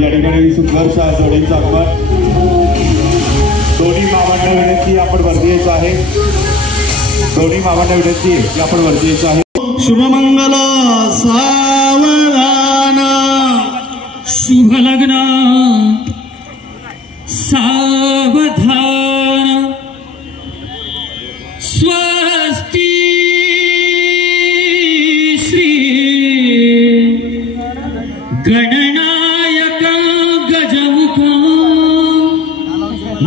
या ठिकाणी सुंदरशा जोडीचा आपण दोन्ही मामांना विनंती आपण वरती यायचं आहे. दोन्ही मामांना विनंती की आपण वरती यायचं आहे. शुभमंगल सावधान शुभ लग्न सावधान स्वस्ति श्री गणनायक गजमुख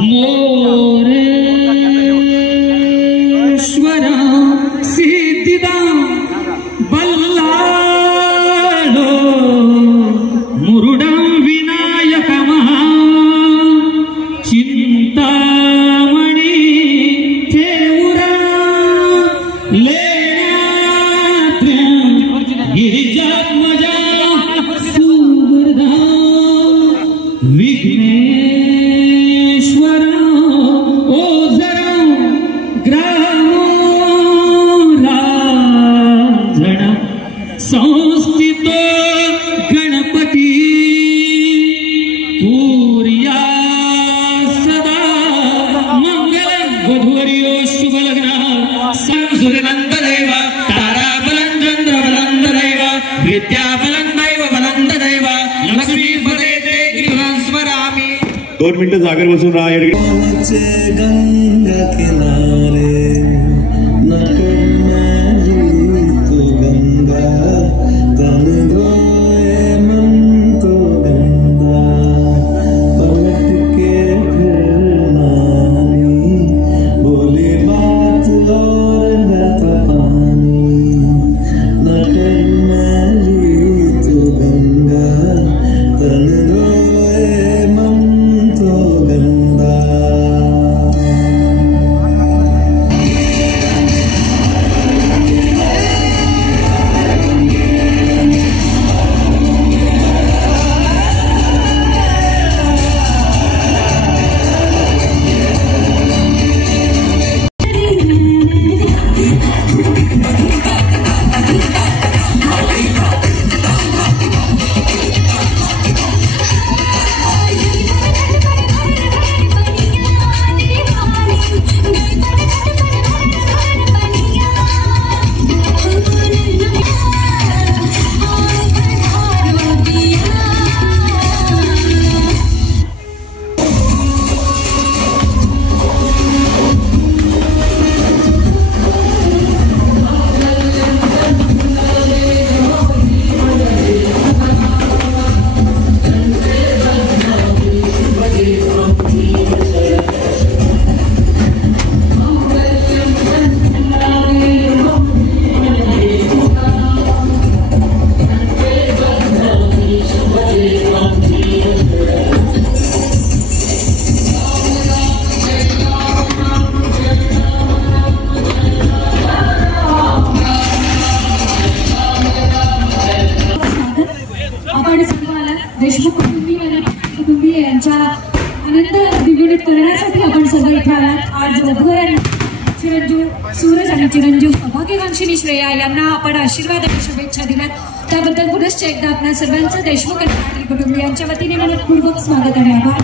मोरेश्वर सिद्धिदा बल्लालो मुरुडं विनायक महा चिंतामणी थेउरा लेण्याद्र्या गिरिजात्मजा सुवर्धा विघ्नेश्वर ओझर ग्रामो रांझण संस्थितो गणपती पूर्या सदा मंगलम वधूवर्यो शुभ लग्न सूर्यनंद दैव ताराबलं चंद्रबलं दैव विद्याबलं दैव बलं दैव लक्ष्मी पदे ते गृहं स्मरामि. 2 मिनिटं जागेवर बसून राहा. या ठिकाणी गंगा किनारे देशमुख कुटुंबीय यांच्या आनंद द्विगुणित करण्यासाठी आपण सर्व इथे आलात. आज वधूवर चिरंजीव सूरज आणि चिरंजीव सौभाग्यवंशिनी श्रेया यांना आपण आशीर्वाद आणि शुभेच्छा दिल्यात. त्याबद्दल पुनश्च एकदा आपल्या सर्वांचं देशमुख आणि पाटील कुटुंबियांच्या वतीने मनपूर्वक स्वागत आणि आभार.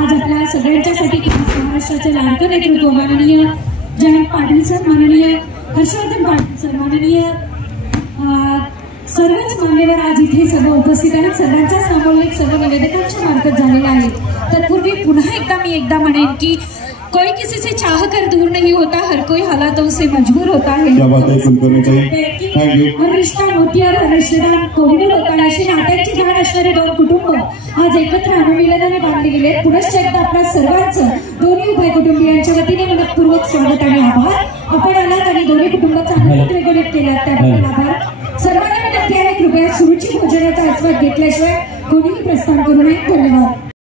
आज आपल्या सगळ्यांच्यासाठी महाराष्ट्राचे लाडकं नेतृत्व माननीय जयंत पाटील सर, माननीय हर्षवर्धन पाटील सर, माननीय सर्वच मान्यवर आज इथे सर्व उपस्थित आहेत. सर्वांच्या सामूहिक सर्व निवेदकांच्या मार्फत झालेला आहे. तत्पूर्वी पुन्हा एकदा म्हणेन की कोई किसी से चाह कर दूर नहीं होता, हर कोई हालातों से मजबूर होता है. और रिश्ता मोती और रिश्तेदार कोहिनूर होता है. अशी नात्यांची जाण असणारे 2 कुटुंब आज एकत्र अनुमिलनाने बांधले गेले. पुनश्च एकदा आपल्या सर्वांचं दोन्ही उभय कुटुंबियांच्या वतीने मनपूर्वक स्वागत आणि आभार. आपण आलात आणि दोन्ही कुटुंबाचा आनंद वेगळेत केला त्याबद्दल आभार. सर्वांना विनंती आहे कृपया सुरुची भोजनाचा आस्वाद घेतल्याशिवाय कोणीही प्रस्थान करू नये. धन्यवाद.